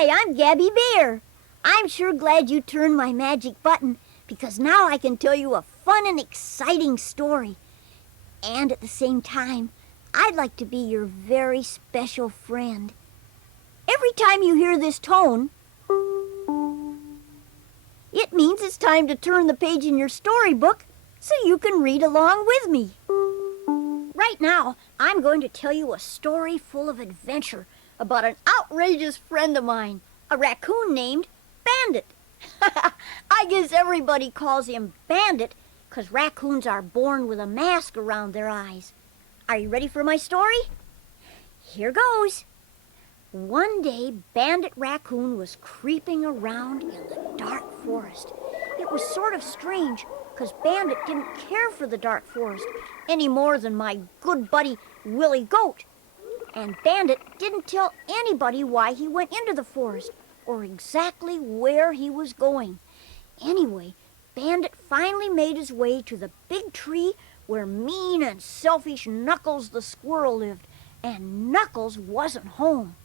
Hi, I'm Gabby Bear. I'm sure glad you turned my magic button because now I can tell you a fun and exciting story. And at the same time, I'd like to be your very special friend. Every time you hear this tone, it means it's time to turn the page in your storybook so you can read along with me. Right now, I'm going to tell you a story full of adventure about an outrageous friend of mine, a raccoon named Bandit. I guess everybody calls him Bandit because raccoons are born with a mask around their eyes. Are you ready for my story? Here goes. One day, Bandit Raccoon was creeping around in the dark forest. It was sort of strange because Bandit didn't care for the dark forest any more than my good buddy Willie Goat. And Bandit didn't tell anybody why he went into the forest or exactly where he was going. Anyway, Bandit finally made his way to the big tree where mean and selfish Knuckles the squirrel lived, and Knuckles wasn't home.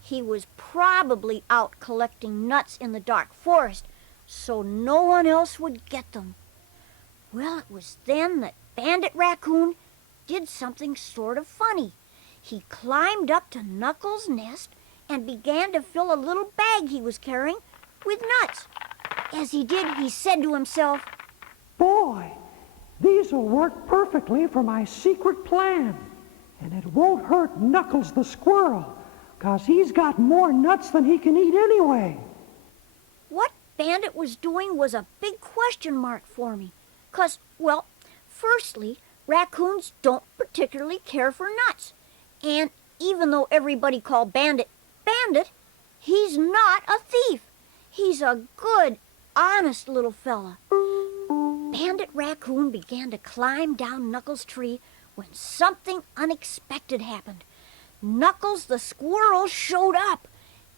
He was probably out collecting nuts in the dark forest, so no one else would get them. Well, it was then that Bandit Raccoon did something sort of funny. He climbed up to Knuckles' nest and began to fill a little bag he was carrying with nuts. As he did, he said to himself, "Boy, these will work perfectly for my secret plan, and it won't hurt Knuckles the squirrel, 'cause he's got more nuts than he can eat anyway." What Bandit was doing was a big question mark for me. 'Cause, well, firstly, raccoons don't particularly care for nuts. And even though everybody called Bandit Bandit, he's not a thief. He's a good, honest little fella. Bandit Raccoon began to climb down Knuckles' tree when something unexpected happened. Knuckles the squirrel showed up,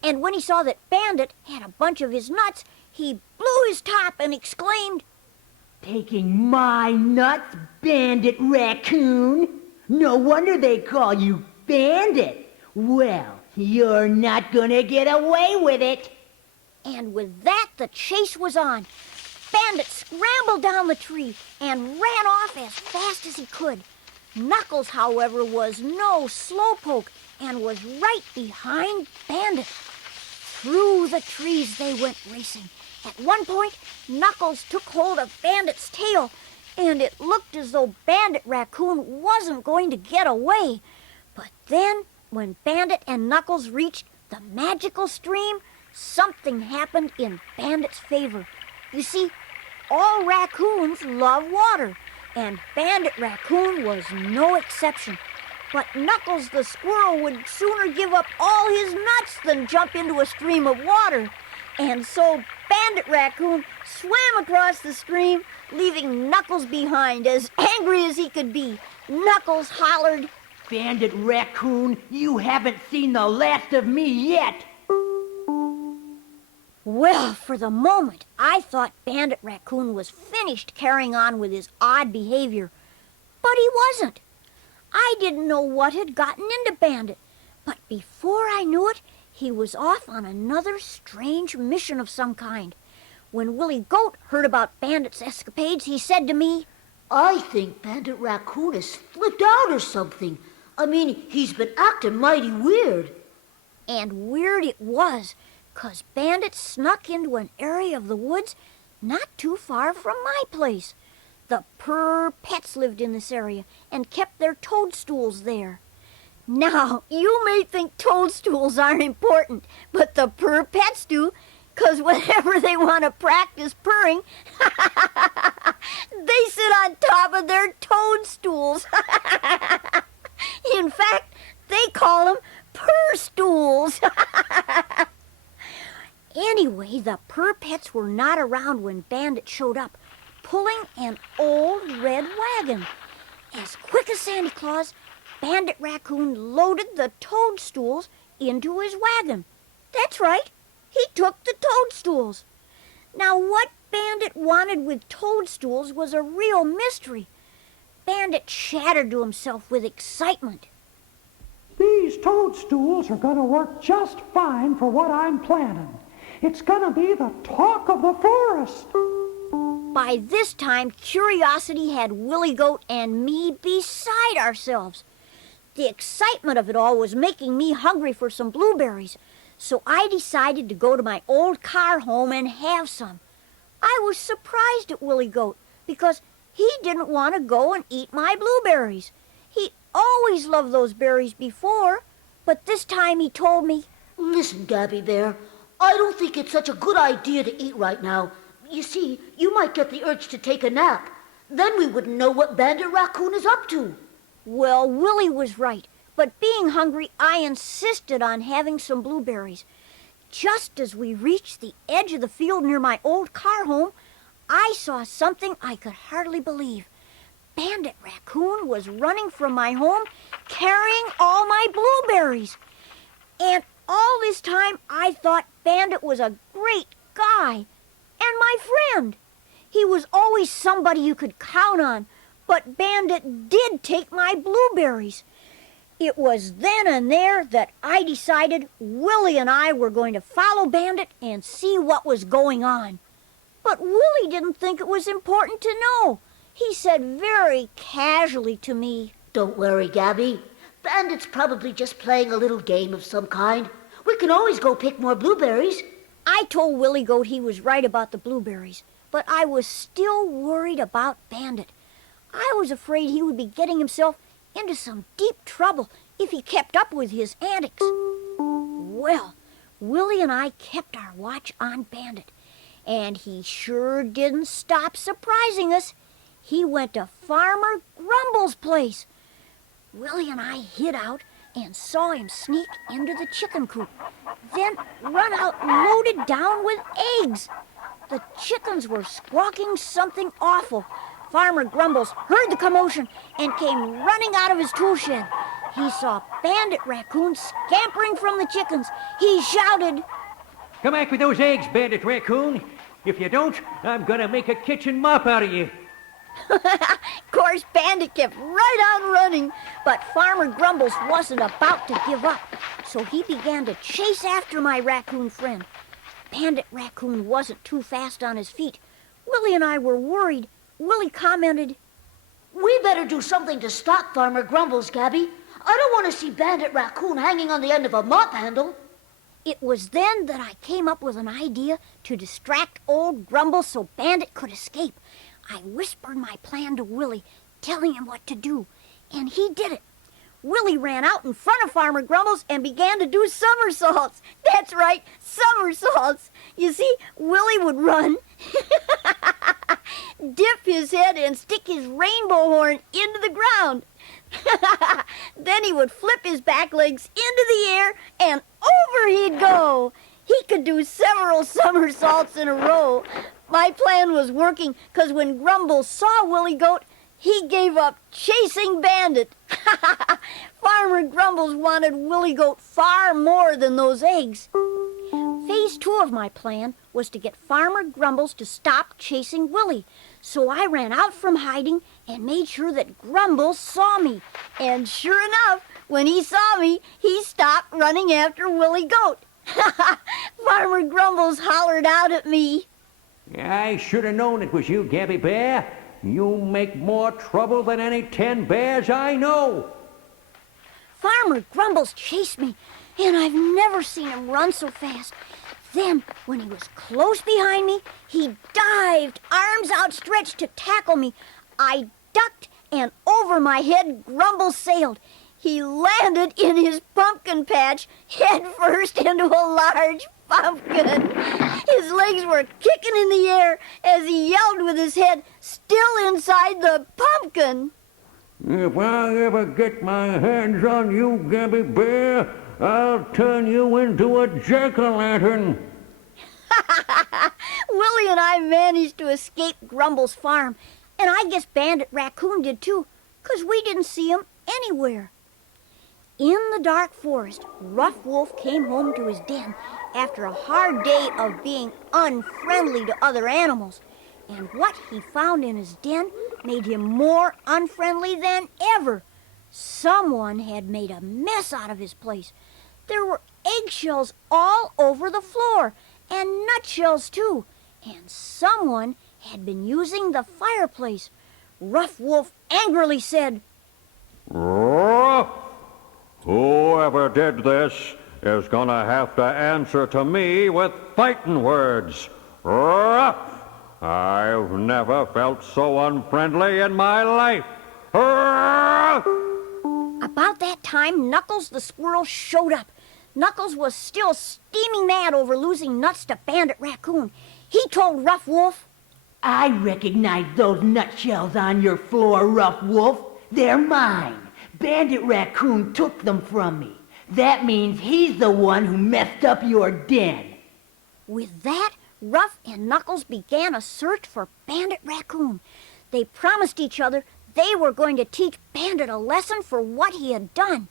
and when he saw that Bandit had a bunch of his nuts, he blew his top and exclaimed, "Taking my nuts, Bandit Raccoon? No wonder they call you Bandit. Well, you're not gonna get away with it." And with that, the chase was on. Bandit scrambled down the tree and ran off as fast as he could. Knuckles, however, was no slowpoke and was right behind Bandit. Through the trees they went racing. At one point, Knuckles took hold of Bandit's tail, and it looked as though Bandit Raccoon wasn't going to get away. But then, when Bandit and Knuckles reached the magical stream, something happened in Bandit's favor. You see, all raccoons love water, and Bandit Raccoon was no exception. But Knuckles the squirrel would sooner give up all his nuts than jump into a stream of water. And so Bandit Raccoon swam across the stream, leaving Knuckles behind, as angry as he could be. Knuckles hollered, "Bandit Raccoon, you haven't seen the last of me yet." Well, for the moment, I thought Bandit Raccoon was finished carrying on with his odd behavior. But he wasn't. I didn't know what had gotten into Bandit, but before I knew it, he was off on another strange mission of some kind. When Willie Goat heard about Bandit's escapades, he said to me, "I think Bandit Raccoon has flipped out or something. I mean, he's been acting mighty weird." And weird it was, 'cause Bandit snuck into an area of the woods not too far from my place. The Purr Pets lived in this area and kept their toadstools there. Now, you may think toadstools aren't important, but the Purr Pets do, 'cause whenever they want to practice purring, they sit on top of their toadstools. In fact, they call them purr stools. Anyway, the Purr Pets were not around when Bandit showed up, pulling an old red wagon. As quick as Santa Claus, Bandit Raccoon loaded the toadstools into his wagon. That's right, he took the toadstools. Now, what Bandit wanted with toadstools was a real mystery. Bandit chattered to himself with excitement. "These These toadstools are gonna work just fine for what I'm planning. It's gonna be the talk of the forest. By this time, curiosity had Willie Goat and me beside ourselves. The excitement of it all was making me hungry for some blueberries, so I decided to go to my old car home and have some. I was surprised at Willie Goat because he didn't want to go and eat my blueberries. He always loved those berries before, but this time he told me, Listen, Gabby Bear, I don't think it's such a good idea to eat right now. You see, you might get the urge to take a nap. Then we wouldn't know what Bandit Raccoon is up to. well, Willie was right, but being hungry, I insisted on having some blueberries. Just as we reached the edge of the field near my old car home, I saw something I could hardly believe. Bandit Raccoon was running from my home, carrying all my blueberries. And all this time, I thought Bandit was a great guy and my friend. He was always somebody you could count on, but Bandit did take my blueberries. It was then and there that I decided Willie and I were going to follow Bandit and see what was going on. But Willie didn't think it was important to know. He said very casually to me, Don't worry, Gabby. Bandit's probably just playing a little game of some kind. We can always go pick more blueberries. I told Willie Goat he was right about the blueberries, but I was still worried about Bandit. I was afraid he would be getting himself into some deep trouble if he kept up with his antics. Well, Willie and I kept our watch on Bandit, and he sure didn't stop surprising us. He went to Farmer Grumbles' place. Willie and I hid out and saw him sneak into the chicken coop, then run out loaded down with eggs. The chickens were squawking something awful. Farmer Grumbles heard the commotion and came running out of his tool shed. He saw Bandit Raccoon scampering from the chickens. He shouted, Come back with those eggs, Bandit Raccoon. If you don't, I'm gonna make a kitchen mop out of you. Of course, Bandit kept right on running, but Farmer Grumbles wasn't about to give up, so he began to chase after my raccoon friend. Bandit Raccoon wasn't too fast on his feet. Willie and I were worried. Willie commented, We better do something to stop Farmer Grumbles, Gabby. I don't want to see Bandit Raccoon hanging on the end of a mop handle. It was then that I came up with an idea to distract old Grumbles so Bandit could escape. I whispered my plan to Willie, telling him what to do, and he did it. Willie ran out in front of Farmer Grumbles and began to do somersaults. That's right, somersaults. You see, Willie would run, dip his head and stick his rainbow horn into the ground. Then he would flip his back legs into the air and over he'd go. He could do several somersaults in a row. My plan was working because when Grumbles saw Willie Goat, he gave up chasing Bandit. Farmer Grumbles wanted Willie Goat far more than those eggs. Phase 2 of my plan was to get Farmer Grumbles to stop chasing Willie. So I ran out from hiding and made sure that Grumbles saw me. And sure enough, when he saw me, he stopped running after Willie Goat. Farmer Grumbles hollered out at me. I should have known it was you, Gabby Bear. You make more trouble than any 10 bears I know. Farmer Grumbles chased me, and I've never seen him run so fast. Then, when he was close behind me, he dived, arms outstretched to tackle me. I ducked, and over my head Grumbles sailed. He landed in his pumpkin patch, head first into a large pumpkin. His legs were kicking in the air as he yelled with his head still inside the pumpkin. If I ever get my hands on you, Gabby Bear, I'll turn you into a jack-o'-lantern. Willie and I managed to escape Grumbles' farm, and I guess Bandit Raccoon did too, 'cause we didn't see him anywhere. In the dark forest, Rough Wolf came home to his den after a hard day of being unfriendly to other animals. And what he found in his den made him more unfriendly than ever. Someone had made a mess out of his place. There were eggshells all over the floor, and nutshells too, and someone had been using the fireplace. Rough Wolf angrily said, Ruff! Whoever did this is gonna have to answer to me with fighting words. Ruff! I've never felt so unfriendly in my life. Ruff! About that time, Knuckles the squirrel showed up. Knuckles was still steaming mad over losing nuts to Bandit Raccoon. He told Rough Wolf, I recognize those nutshells on your floor, Rough Wolf. They're mine. Bandit Raccoon took them from me. That means he's the one who messed up your den. With that, Rough and Knuckles began a search for Bandit Raccoon. They promised each other they were going to teach Bandit a lesson for what he had done.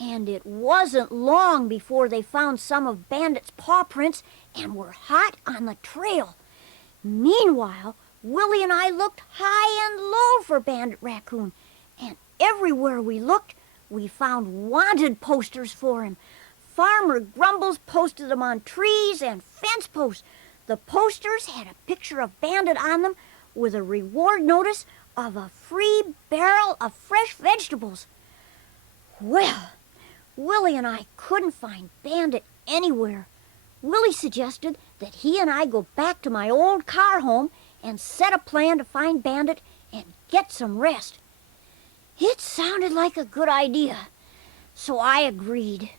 And it wasn't long before they found some of Bandit's paw prints and were hot on the trail. Meanwhile, Willie and I looked high and low for Bandit Raccoon, and everywhere we looked, we found wanted posters for him. Farmer Grumbles posted them on trees and fence posts. The posters had a picture of Bandit on them with a reward notice of a free barrel of fresh vegetables. Well, Willie and I couldn't find Bandit anywhere. Willie suggested that he and I go back to my old car home and set a plan to find Bandit and get some rest. It sounded like a good idea, so I agreed.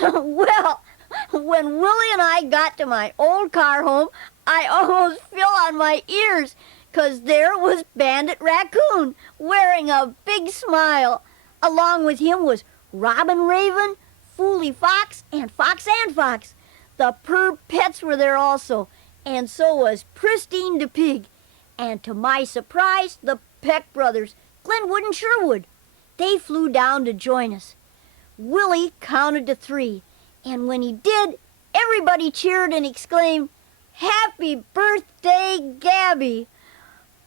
Well, when Willie and I got to my old car home, I almost fell on my ears, 'cause there was Bandit Raccoon wearing a big smile. Along with him was Robin Raven, Fooly Fox, and Fox. The Purr Pets were there also, and so was Pristine the Pig. And to my surprise, the Peck brothers, Glenwood and Sherwood. They flew down to join us. Willie counted to 3, and when he did, everybody cheered and exclaimed, "Happy birthday, Gabby!"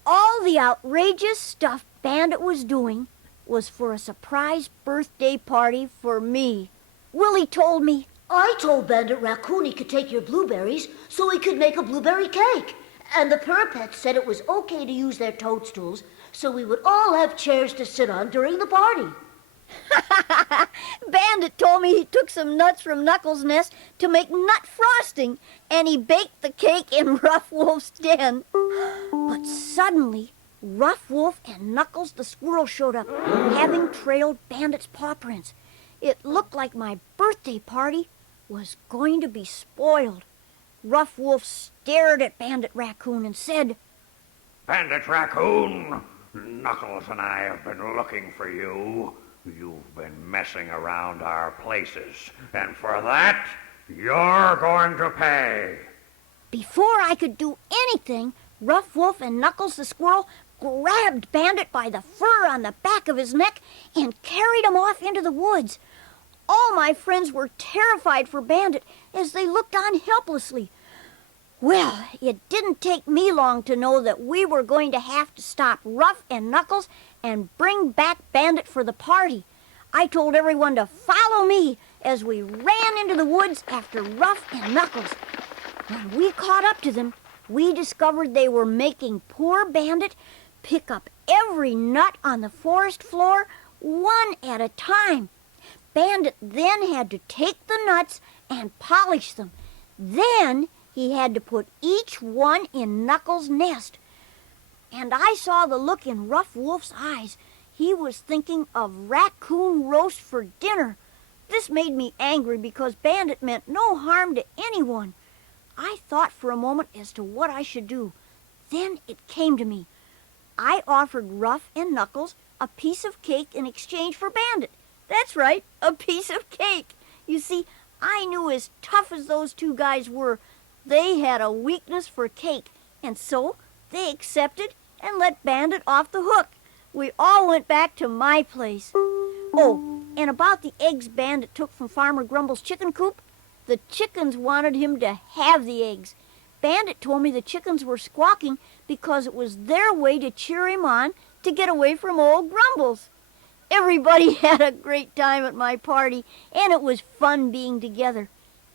All the outrageous stuff Bandit was doing was for a surprise birthday party for me. Willie told me, I told Bandit Raccoon he could take your blueberries so he could make a blueberry cake. And the Purpets said it was okay to use their toadstools so we would all have chairs to sit on during the party. Bandit told me he took some nuts from Knuckles' nest to make nut frosting, and he baked the cake in Rough Wolf's den. But suddenly, Rough Wolf and Knuckles the squirrel showed up, having trailed Bandit's paw prints. It looked like my birthday party was going to be spoiled. Rough Wolf stared at Bandit Raccoon and said, Bandit Raccoon, Knuckles and I have been looking for you. You've been messing around our places, and for that, you're going to pay. Before I could do anything, Rough Wolf and Knuckles the squirrel grabbed Bandit by the fur on the back of his neck and carried him off into the woods. All my friends were terrified for Bandit as they looked on helplessly. Well, it didn't take me long to know that we were going to have to stop Rough and Knuckles and bring back Bandit for the party. I told everyone to follow me as we ran into the woods after Rough and Knuckles. When we caught up to them, we discovered they were making poor Bandit pick up every nut on the forest floor, one at a time. Bandit then had to take the nuts and polish them. Then he had to put each one in Knuckles' nest. And I saw the look in Rough Wolf's eyes. He was thinking of raccoon roast for dinner. This made me angry because Bandit meant no harm to anyone. I thought for a moment as to what I should do. Then it came to me. I offered Rough and Knuckles a piece of cake in exchange for Bandit. That's right, a piece of cake. You see, I knew as tough as those two guys were, they had a weakness for cake, and so they accepted and let Bandit off the hook. We all went back to my place. Oh, and about the eggs Bandit took from Farmer Grumbles' chicken coop, the chickens wanted him to have the eggs. Bandit told me the chickens were squawking because it was their way to cheer him on to get away from old Grumbles. Everybody had a great time at my party, and it was fun being together.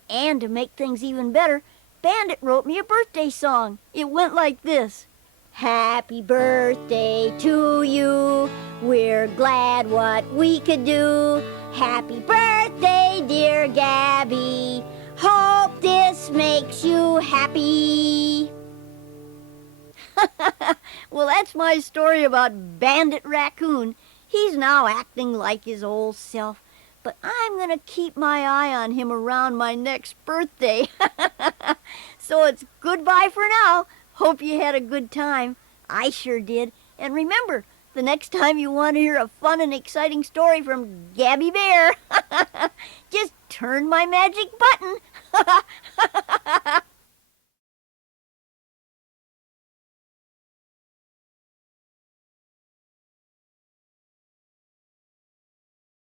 And to make things even better, Bandit wrote me a birthday song. It went like this. Happy birthday to you. We're glad what we could do. Happy birthday, dear Gabby. Hope this makes you happy. Well, that's my story about Bandit Raccoon. He's now acting like his old self, but I'm going to keep my eye on him around my next birthday. So it's goodbye for now. Hope you had a good time. I sure did. And remember, the next time you want to hear a fun and exciting story from Gabby Bear, just turn my magic button.